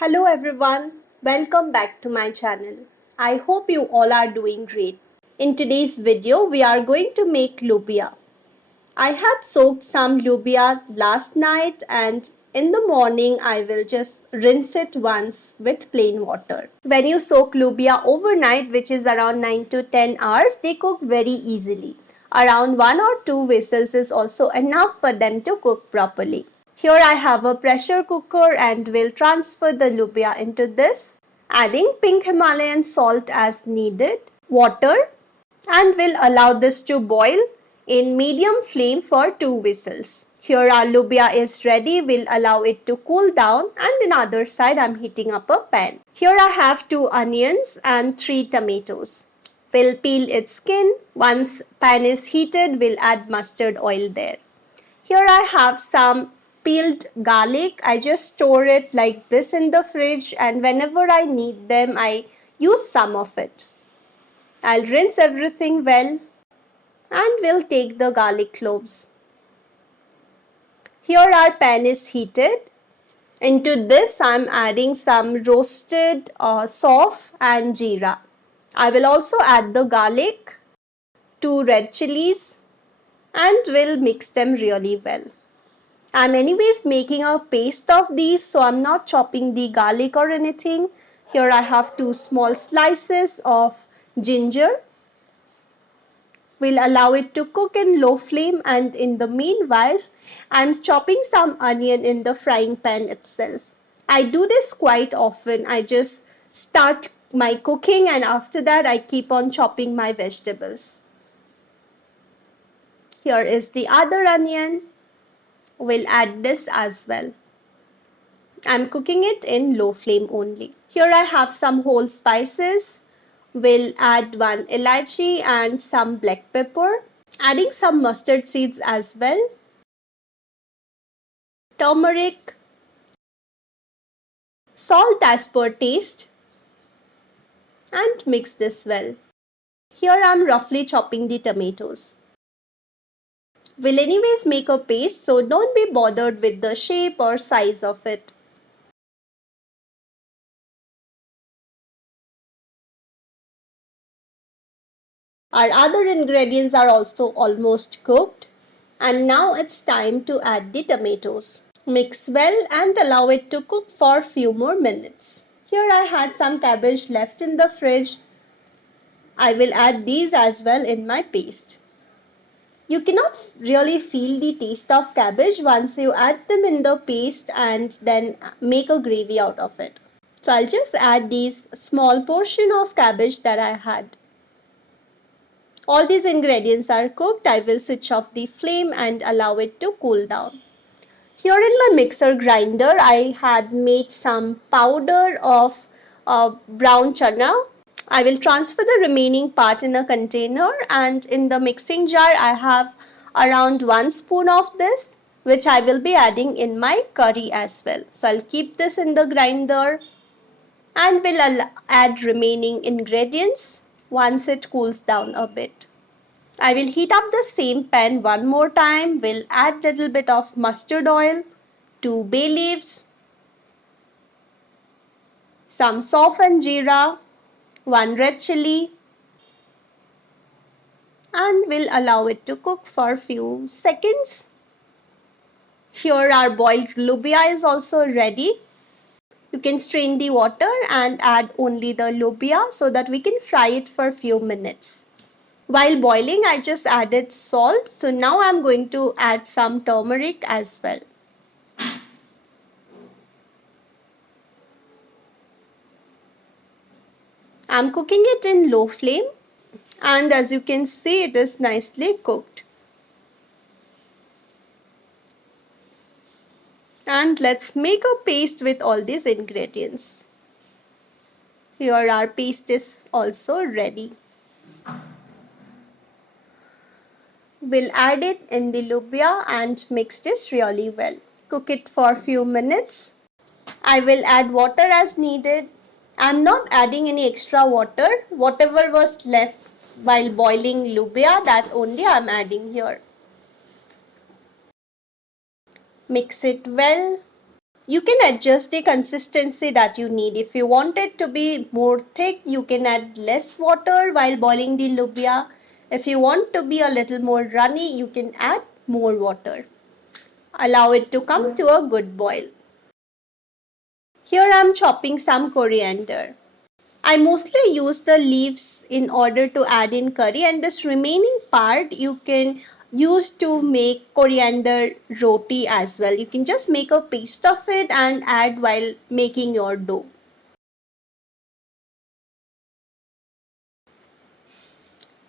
Hello everyone, welcome back to my channel. I hope you all are doing great. In today's video, we are going to make lobia. I had soaked some lobia last night and in the morning I will just rinse it once with plain water. When you soak lobia overnight, which is around 9 to 10 hours, they cook very easily. Around 1 or 2 whistles is also enough for them to cook properly. Here I have a pressure cooker and will transfer the lobia into this, adding pink Himalayan salt as needed, water, and will allow this to boil in medium flame for 2 whistles. Here our lobia is ready, we'll allow it to cool down, and in other side I'm heating up a pan. Here I have 2 onions and 3 tomatoes. We'll peel its skin. Once pan is heated, we'll add mustard oil there. Here I have some peeled garlic. I just store it like this in the fridge and whenever I need them, I use some of it. I'll rinse everything well and we'll take the garlic cloves. Here our pan is heated. Into this I'm adding some roasted sauf and jeera. I will also add the garlic, 2 red chilies and will mix them really well. I'm anyways making a paste of these, so I'm not chopping the garlic or anything. Here I have 2 small slices of ginger. We'll allow it to cook in low flame and in the meanwhile, I'm chopping some onion in the frying pan itself. I do this quite often. I just start my cooking and after that I keep on chopping my vegetables. Here is the other onion. We'll add this as well. I'm cooking it in low flame only. Here I have some whole spices. We'll add 1 elaichi and some black pepper. Adding some mustard seeds as well. Turmeric. Salt as per taste. And mix this well. Here I'm roughly chopping the tomatoes. We'll anyways make a paste, so don't be bothered with the shape or size of it. Our other ingredients are also almost cooked. And now it's time to add the tomatoes. Mix well and allow it to cook for few more minutes. Here I had some cabbage left in the fridge. I will add these as well in my paste. You cannot really feel the taste of cabbage once you add them in the paste and then make a gravy out of it. So I'll just add these small portion of cabbage that I had. All these ingredients are cooked. I will switch off the flame and allow it to cool down. Here in my mixer grinder, I had made some powder of brown chana. I will transfer the remaining part in a container and in the mixing jar, I have around 1 spoon of this, which I will be adding in my curry as well. So I'll keep this in the grinder and will add remaining ingredients once it cools down a bit. I will heat up the same pan one more time. We'll add little bit of mustard oil, 2 bay leaves, some sauf and jeera, 1 red chili, and we'll allow it to cook for a few seconds. Here our boiled lobia is also ready. You can strain the water and add only the lobia so that we can fry it for a few minutes. While boiling, I just added salt. So now I'm going to add some turmeric as well. I'm cooking it in low flame and as you can see, it is nicely cooked. And let's make a paste with all these ingredients. Here our paste is also ready. We'll add it in the lobia and mix this really well. Cook it for a few minutes. I will add water as needed. I'm not adding any extra water. Whatever was left while boiling lobia, that only I'm adding here. Mix it well. You can adjust the consistency that you need. If you want it to be more thick, you can add less water while boiling the lobia. If you want to be a little more runny, you can add more water. Allow it to come to a good boil. Here I am chopping some coriander. I mostly use the leaves in order to add in curry, and this remaining part you can use to make coriander roti as well. You can just make a paste of it and add while making your dough.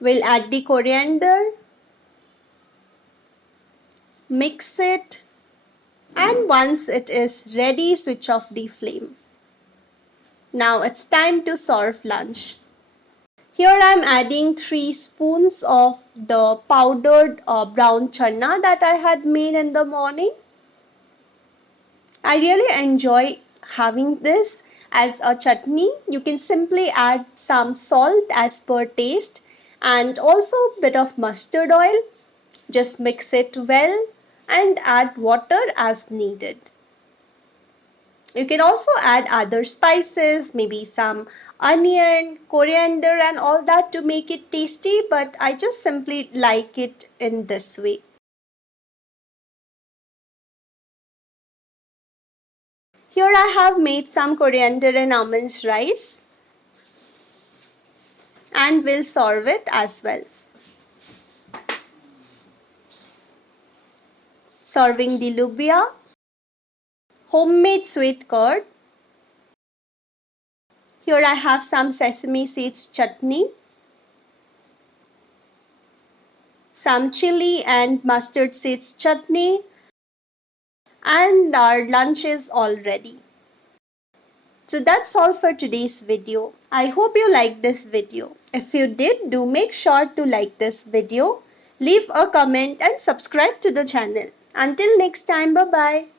We'll add the coriander, mix it, and once it is ready, switch off the flame. Now it's time to serve lunch. Here I am adding 3 spoons of the powdered brown chana that I had made in the morning. I really enjoy having this as a chutney. You can simply add some salt as per taste and also a bit of mustard oil. Just mix it well and add water as needed. You can also add other spices, maybe some onion, coriander and all that to make it tasty, but I just simply like it in this way. Here I have made some coriander and almonds rice and will serve it as well. Serving the lobia, homemade sweet curd. Here I have some sesame seeds chutney, some chili and mustard seeds chutney, and our lunch is all ready. So that's all for today's video. I hope you liked this video. If you did, do make sure to like this video, leave a comment and subscribe to the channel. Until next time, bye-bye.